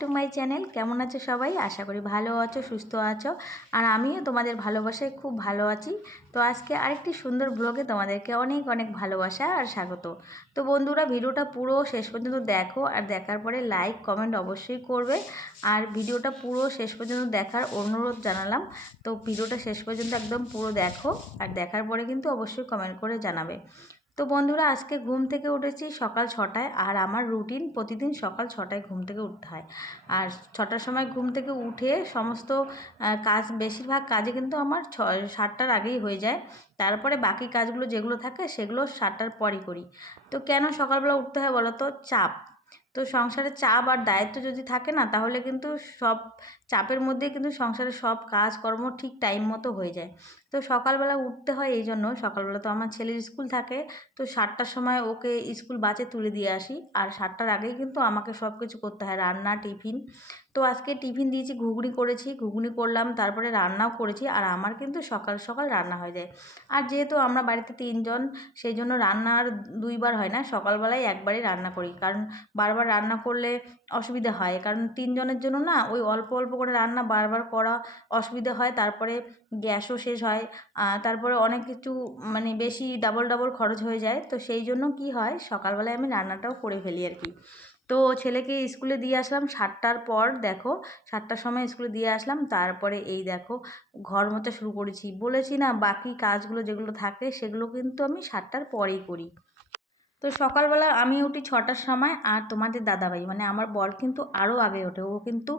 To my channel. কেমন আছো সবাই? আশা করি ভালো আছো, সুস্থ আছো। আর আমিও তোমাদের ভালোবাসায় খুব ভালো আছি। তো আজকে আরেকটি সুন্দর ব্লগে তোমাদেরকে অনেক অনেক ভালোবাসা আর স্বাগত। তো বন্ধুরা, ভিডিওটা পুরো শেষ পর্যন্ত দেখো আর দেখার পরে লাইক কমেন্ট অবশ্যই করবে। আর ভিডিওটা পুরো শেষ পর্যন্ত দেখার অনুরোধ জানালাম। তো ভিডিওটা শেষ পর্যন্ত একদম পুরো দেখো আর দেখার পরে কিন্তু অবশ্যই কমেন্ট করে জানাবে। তো বন্ধুরা, আজকে ঘুম থেকে উঠেছি সকাল ছটায় আর আমার রুটিন প্রতিদিন সকাল ছটায় ঘুম থেকে উঠতে হয়। আর ছটার সময় ঘুম থেকে উঠে সমস্ত কাজ, বেশিরভাগ কাজে কিন্তু আমার ছ, সাতটার আগেই হয়ে যায়। তারপরে বাকি কাজগুলো যেগুলো থাকে সেগুলো সাতটার পরই করি। তো কেন সকালবেলা উঠতে হয় বলো তো? চাপ। তো সংসারে চাপ আর দায়িত্ব যদি থাকে না, তাহলে কিন্তু সব চাপের মধ্যে কিন্তু সংসারের সব কাজকর্ম ঠিক টাইম মতো হয়ে যায়। তো সকালবেলা উঠতে হয় এই জন্য, সকালবেলা তো আমার ছেলের স্কুল থাকে, তো সাতটার সময় ওকে স্কুল বাসে তুলে দিয়ে আসি। আর সাতটার আগেই কিন্তু আমাকে সব কিছু করতে হয়, রান্না টিফিন তো আজকে টিফিন দিয়েছি, ঘুগনি করেছি, ঘুগনি করলাম, তারপরে রান্নাও করেছি, আর আমার কিন্তু সকাল সকাল রান্না হয়ে যায়। আর যেহেতু আমরা বাড়িতে তিনজন সেই জন্য রান্না আর দুইবার হয় না, সকালবেলায় একবারই রান্না করি। কারণ বারবার রান্না করলে অসুবিধা হয়, কারণ তিনজনের জন্য না ওই অল্প অল্প করে রান্না বারবার করা অসুবিধা হয়, তারপরে গ্যাসও শেষ হয় তারপরে অনেক কিছু মানে বেশি ডাবল ডাবল খরচ হয়ে যায়। তো সেই জন্য কি হয়, সকালবেলায় আমি রান্নাটাও করে ফেলি আর কি। তো ছেলেকে স্কুলে দিয়ে আসলাম সাতটার পর, দেখো, সাতটার সময় স্কুলে দিয়ে আসলাম, তারপরে এই দেখো, ঘর মোছা শুরু করেছি। বলেছি না, বাকি কাজগুলো যেগুলো থাকে সেগুলো কিন্তু আমি সাতটার পরেই করি। তো সকালবেলা আমি উঠি ছটার সময় আর তোমাদের দাদাভাই মানে আমার বর কিন্তু আরও আগে ওঠে। ও কিন্তু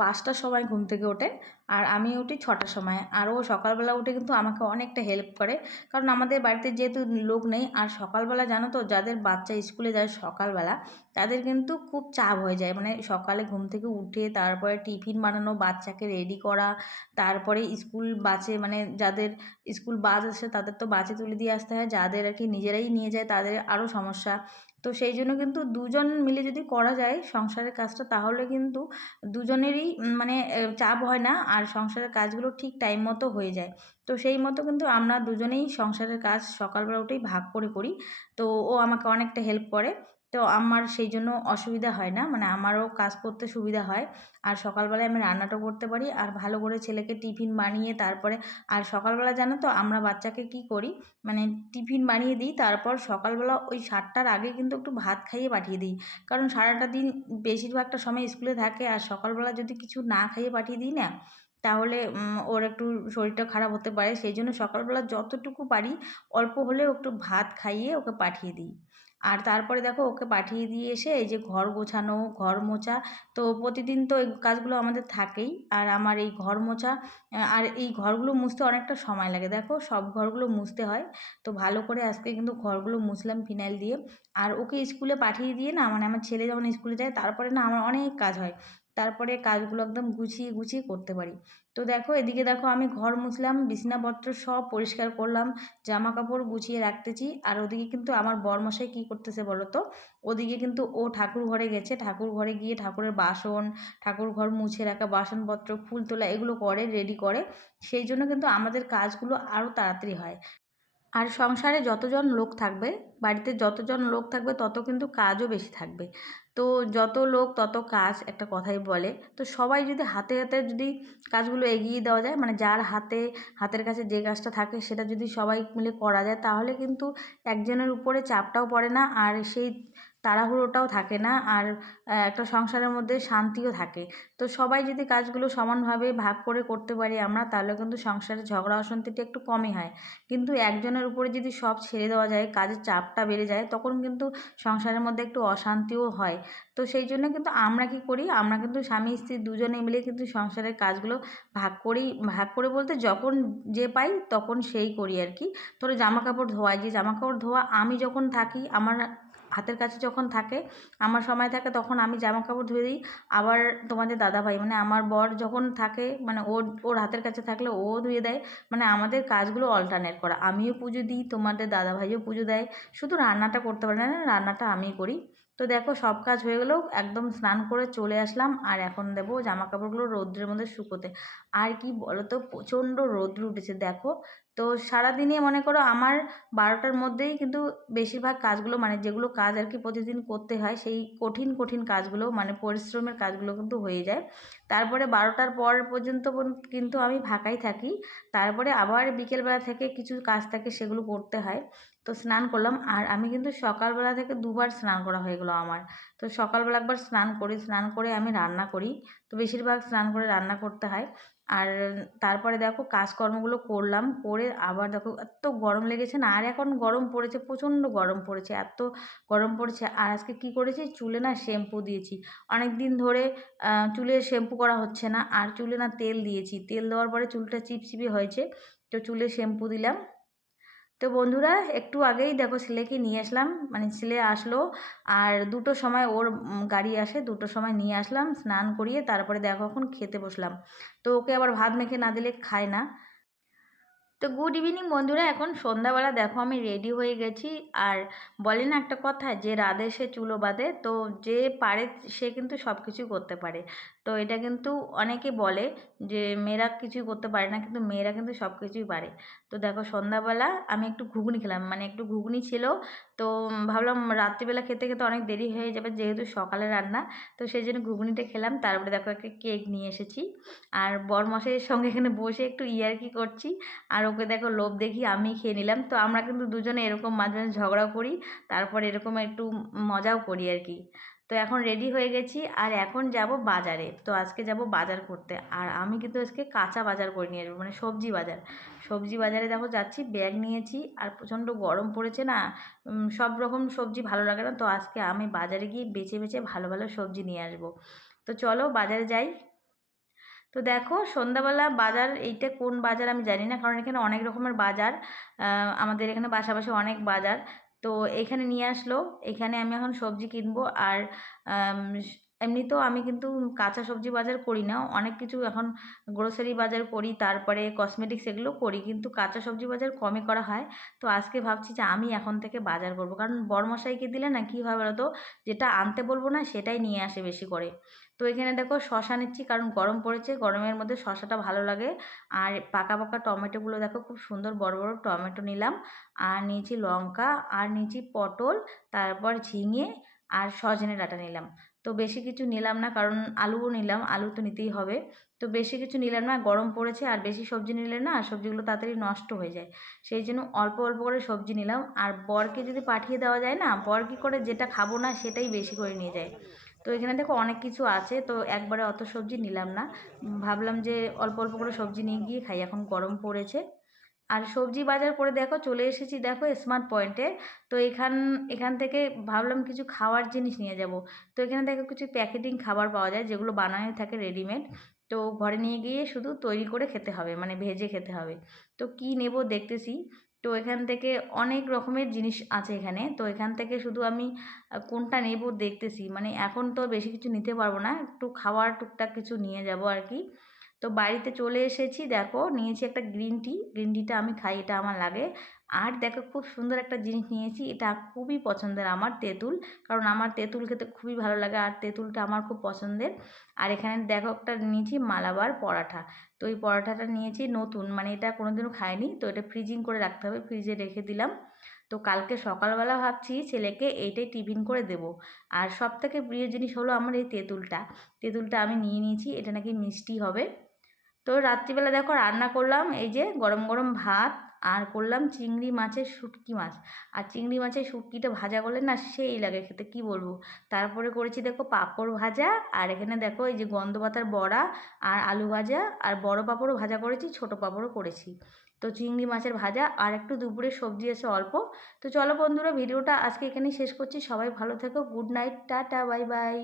পাঁচটার সময় ঘুম থেকে ওঠে আর আমি উঠি ছটার সময় আর ও সকালবেলা উঠে কিন্তু আমাকে অনেকটা হেল্প করে। কারণ আমাদের বাড়িতে যেহেতু লোক নেই আর সকালবেলা জানো তো, যাদের বাচ্চা স্কুলে যায় সকালবেলা, তাদের কিন্তু খুব চাপ হয়ে যায়। মানে সকালে ঘুম থেকে উঠে তারপরে টিফিন বানানো, বাচ্চাকে রেডি করা, তারপরে স্কুল বাসে মানে যাদের স্কুল বাস আসে তাদের তো বাসে তুলে দিয়ে আসতে হয়। যাদের আর কি নিজেরাই নিয়ে যায়, তাদের আরও সমস্যা। তো সেই জন্য কিন্তু দুজন মিলে যদি করা যায় সংসারের কাজটা, তাহলে কিন্তু দুজনেরই মানে চাপ হয় না আর সংসারের কাজগুলো ঠিক টাইম মতো হয়ে যায়। তো সেই মতো কিন্তু আমরা দুজনেই সংসারের কাজ সকালবেলা উঠেই ভাগ করে করি। তো ও আমাকে অনেকটা হেল্প করে। তো আমার সেই জন্য অসুবিধা হয় না। মানে আমারও কাজ করতে সুবিধা হয়। আর সকালবেলায় আমি রান্নাটাও করতে পারি। আর ভালো করে ছেলেকে টিফিন বানিয়ে তারপরে, আর সকালবেলা জানো তো আমরা বাচ্চাকে কি করি? মানে টিফিন বানিয়ে দিই, তারপর সকালবেলা ওই সাতটার আগে কিন্তু একটু ভাত খাইয়ে পাঠিয়ে দিই। কারণ সারাটা দিন বেশিরভাগটা সময় স্কুলে থাকে। আর সকালবেলা যদি কিছু না খাইয়ে পাঠিয়ে দিই না, তাহলে ওর একটু শরীরটা খারাপ হতে পারে। সেই জন্য সকালবেলা যতটুকু পারি, অল্প হলেও একটু ভাত খাইয়ে ওকে পাঠিয়ে দিই। আর তারপরে দেখো ওকে পাঠিয়ে দিয়ে এসে এই যে ঘর গোছানো, ঘর মোছা, তো প্রতিদিন তো এই কাজগুলো আমাদের থাকেই। আর আমার এই ঘর মোছা আর এই ঘরগুলো মুছতে অনেকটা সময় লাগে। দেখো সব ঘরগুলো মুছতে হয়। তো ভালো করে আজকে কিন্তু ঘরগুলো মুছলাম ফিনাইল দিয়ে। আর ওকে স্কুলে পাঠিয়ে দিয়ে না মানে আমার ছেলে যখন স্কুলে যায়, তারপরে না আমার অনেক কাজ হয়। তারপরে কাজগুলো একদম গুছিয়ে গুছিয়ে করতে পারি। তো দেখো, এদিকে দেখো আমি ঘর মুছলাম, বিছনাপত্র সব পরিষ্কার করলাম জামা কাপড় গুছিয়ে রাখতেছি। আর ওদিকে কিন্তু আমার বরমশাই কী করতেছে বলো তো? ওদিকে কিন্তু ও ঠাকুর ঘরে গেছে। ঠাকুর ঘরে গিয়ে ঠাকুরের বাসন, ঠাকুর ঘর মুছে রাখা, বাসনপত্র, ফুল তোলা এগুলো করে রেডি করে। সেই জন্য কিন্তু আমাদের কাজগুলো আরও তাড়াতাড়ি হয়। আর সংসারে যতজন লোক থাকবে, বাড়িতে যতজন লোক থাকবে, তত কিন্তু কাজও বেশি থাকবে। তো যত লোক তত কাজ একটা কথাই বলে। তো সবাই যদি হাতে হাতে যদি কাজগুলো এগিয়ে দেওয়া যায় মানে যার হাতে, হাতের কাছে যে কাজটা থাকে সেটা যদি সবাই মিলে করা যায়, তাহলে কিন্তু একজনের উপরে চাপটাও পড়ে না। আর সেই তাড়াহুড়োটাও থাকে না আর একটা সংসারের মধ্যে শান্তিও থাকে। তো সবাই যদি কাজগুলো সমানভাবে ভাগ করে করতে পারি আমরা, তাহলে কিন্তু সংসারে ঝগড়া অশান্তিটা একটু কমই হয়। কিন্তু একজনের উপরে যদি সব ছেড়ে দেওয়া যায়, কাজের চাপটা বেড়ে যায়, তখন কিন্তু সংসারের মধ্যে একটু অশান্তিও হয়। তো সেই জন্য কিন্তু আমরা কি করি, আমরা কিন্তু স্বামী, স্ত্রী দুজনে মিলে কিন্তু সংসারের কাজগুলো ভাগ করেই ভাগ করে বলতে যখন যে পাই তখন সেই করি আর কি। ধরো জামা কাপড় ধোয়াই যে জামা কাপড় ধোয়া আমি যখন থাকি, আমার হাতের কাছে যখন থাকে, আমার সময় থাকে তখন আমি জামা কাপড় ধুয়ে দিই। আবার তোমাদের দাদা ভাই মানে আমার বর যখন থাকে মানে ওর ওর হাতের কাছে থাকলে ও ধুয়ে দেয়। মানে আমাদের কাজগুলো অল্টারনেট করা। আমিও পুজো দিই, তোমাদের দাদা ভাইও পুজো দেয়। শুধু রান্নাটা করতে পারে না, রান্নাটা আমিই করি। তো দেখো, সব কাজ হয়ে গেলেও একদম স্নান করে চলে আসলাম। আর এখন দেবো জামা কাপড়গুলো রৌদ্রের মধ্যে শুকোতে। আর কি বলো তো প্রচণ্ড রৌদ্র উঠেছে। দেখো তো সারাদিনে মনে করো আমার বারোটার মধ্যেই কিন্তু বেশিরভাগ কাজগুলো মানে যেগুলো কাজ আর কি প্রতিদিন করতে হয়, সেই কঠিন কঠিন কাজগুলো মানে পরিশ্রমের কাজগুলো কিন্তু হয়ে যায়। তারপরে বারোটার পর পর্যন্ত কিন্তু আমি ফাঁকাই থাকি। তারপরে আবার বিকেলবেলা থেকে কিছু কাজ থাকে সেগুলো করতে হয়। তো স্নান করলাম, আর আমি কিন্তু সকালবেলা থেকে দুবার স্নান করা হয়ে গেলো আমার। তো সকালবেলা একবার স্নান করি, স্নান করে আমি রান্না করি। তো বেশিরভাগ স্নান করে রান্না করতে হয়। আর তারপরে দেখো কাজকর্মগুলো করলাম, করে আবার দেখো এত গরম লেগেছে না, আর এখন গরম পড়েছে, প্রচণ্ড গরম পড়েছে, এত গরম পড়েছে। আর আজকে কি করেছি? চুলে না শ্যাম্পু দিয়েছি। অনেক দিন ধরে চুলে শ্যাম্পু করা হচ্ছে না, আর চুলে না তেল দিয়েছি। তেল দেওয়ার পরে চুলটা চিপচিপি হয়েছে, তো চুলে শ্যাম্পু দিলাম। তো বন্ধুরা, একটু আগেই দেখো ছেলেকে নিয়ে আসলাম। মানে ছেলে আসলো আর দুটো সময় ওর গাড়ি আসে, দুটো সময় নিয়ে আসলাম, স্নান করিয়ে তারপরে দেখো এখন খেতে বসলাম। তো ওকে আবার ভাত মেখে না দিলে খায় না। তো গুড ইভিনিং বন্ধুরা, এখন সন্ধ্যাবেলা দেখো আমি রেডি হয়ে গেছি। আর বলে না একটা কথা, যে রাধে সে চুলো বাঁধে, তো যে পারে সে কিন্তু সব কিছু করতে পারে। তো এটা কিন্তু অনেকে বলে যে, মেয়েরা কিছুই করতে পারে না, কিন্তু মেয়েরা কিন্তু সব কিছুই পারে। তো দেখো সন্ধ্যাবেলা আমি একটু ঘুগনি খেলাম মানে একটু ঘুগনি ছিল। তো ভাবলাম রাত্রিবেলা খেতে খেতে অনেক দেরি হয়ে যাবে, যেহেতু সকালে রান্না, তো সেই জন্য ঘুগনিটা খেলাম। তারপরে দেখো একটা কেক নিয়ে এসেছি। আর বরমশাইয়ের সঙ্গে এখানে বসে একটু ইয়ার্কি করছি। আর ওকে দেখো লোভ দেখি আমি খেয়ে নিলাম। তো আমরা কিন্তু দুজনে এরকম মাঝে মাঝে ঝগড়াও করি, তারপর এরকম একটু মজাও করি আর কি। তো এখন রেডি হয়ে গেছি, আর এখন যাব বাজারে। তো আজকে যাব বাজার করতে, আর আমি কিন্তু আজকে কাঁচা বাজার করে নিয়ে আসব মানে সবজি বাজার। সবজি বাজারে দেখো যাচ্ছি ব্যাগ নিয়েছি, আর প্রচণ্ড গরম পড়েছে না সব রকম সবজি ভালো লাগে না, তো আজকে আমি বাজারে গিয়ে বেছে বেছে ভালো ভালো সবজি নিয়ে আসব। তো চলো বাজারে যাই। তো দেখো সন্ধ্যাবেলা বাজার, এইটা কোন বাজার আমি জানি না, কারণ এখানে অনেক রকমের বাজার আমাদের এখানে পাশাপাশি অনেক বাজার। তো এখানে নিয়ে আসলো। এখানে আমি এখন সবজি কিনবো আর এমনিতেও আমি কিন্তু কাঁচা সবজি বাজার করি না। অনেক কিছু এখন গ্রোসারি বাজার করি, তারপরে কসমেটিক্স এগুলো করি, কিন্তু কাঁচা সবজি বাজার কমই করা হয়। তো আজকে ভাবছি যে আমি এখন থেকে বাজার করব। কারণ বড়মশাইকে দিলে না কী বলো তো যেটা আনতে বলব না, সেটাই নিয়ে আসে বেশি করে। তো এখানে দেখো শশা নিচ্ছি, কারণ গরম পড়েছে, গরমের মধ্যে শশাটা ভালো লাগে। আর পাকা পাকা টমেটোগুলো দেখো খুব সুন্দর বড় বড় টমেটো নিলাম। আর নিয়েছি লঙ্কা, আর নিয়েছি পটল, তারপর ঝিঙে, আর সজনে ডাঁটা নিলাম। তো বেশি কিছু নিলাম না, কারণ আলুও নিলাম, আলু তো নিতেই হবে। তো বেশি কিছু নিলাম না, গরম পড়েছে আর বেশি সবজি নিলে না, সবজিগুলো তাড়াতাড়ি নষ্ট হয়ে যায়। সেই জন্য অল্প অল্প করে সবজি নিলাম। আর বরকে যদি পাঠিয়ে দেওয়া যায় না, বর কী করে যেটা খাব না, সেটাই বেশি করে নিয়ে যায়। তো এখানে দেখো অনেক কিছু আছে, তো একবারে অত সবজি নিলাম না। ভাবলাম যে অল্প অল্প করে সবজি নিয়ে গিয়ে খাই, এখন গরম পড়েছে। আর সবজি বাজার করে দেখো চলে এসেছি দেখো স্মার্ট পয়েন্টে তো এখান এখান থেকে ভাবলাম কিছু খাওয়ার জিনিস নিয়ে যাব। তো এখানে দেখো কিছু প্যাকেটিং খাবার পাওয়া যায়, যেগুলো বানানো থাকে রেডিমেড তো ঘরে নিয়ে গিয়ে শুধু তৈরি করে খেতে হবে মানে ভেজে খেতে হবে। তো কি নেব দেখতেছি। তো এখান থেকে অনেক রকমের জিনিস আছে এখানে। তো এখান থেকে শুধু আমি কোনটা নেব দেখতেছি। মানে এখন তো বেশি কিছু নিতে পারব না। একটু খাওয়ার টুকটাক কিছু নিয়ে যাব আর কি। তো বাড়িতে চলে এসেছি, দেখো নিয়েছি একটা গ্রিন টি গ্রিন টিটা আমি খাই, এটা আমার লাগে। আর দেখো খুব সুন্দর একটা জিনিস নিয়েছি, এটা খুবই পছন্দের আমার তেঁতুল। কারণ আমার তেঁতুল খেতে খুবই ভালো লাগে আর তেঁতুলটা আমার খুব পছন্দের। আর এখানে দেখো একটা নিয়েছি মালাবার পরাঠা। তো এই পরাঠাটা নিয়েছি নতুন মানে এটা কোনোদিনও খাইনি। তো এটা ফ্রিজিং করে রাখতে হবে ফ্রিজে রেখে দিলাম। তো কালকে সকালবেলা ভাবছি ছেলেকে এইটাই টিফিন করে দেব। আর সব থেকে প্রিয় জিনিস হলো আমার এই তেঁতুলটা। তেঁতুলটা আমি নিয়ে নিয়েছি, এটা নাকি মিষ্টি হবে। তো রাত্রিবেলা দেখো রান্না করলাম, এই যে গরম গরম ভাত আর করলাম চিংড়ি মাছের শুটকি মাছ। আর চিংড়ি মাছের শুটকিটা ভাজা করলে না সেই লাগে খেতে, কি বলব? তারপরে করেছি দেখো পাঁপড় ভাজা, আর এখানে দেখো এই যে গন্ধ পাতার বড়া আর আলু ভাজা, আর বড় পাঁপড়ও ভাজা করেছি, ছোট পাঁপড়ও করেছি। তো চিংড়ি মাছের ভাজা, আর একটু দুপুরে সবজি আছে অল্প। তো চলো বন্ধুরা, ভিডিওটা আজকে এখানেই শেষ করছি। সবাই ভালো থেকো, good night, tata, bye bye.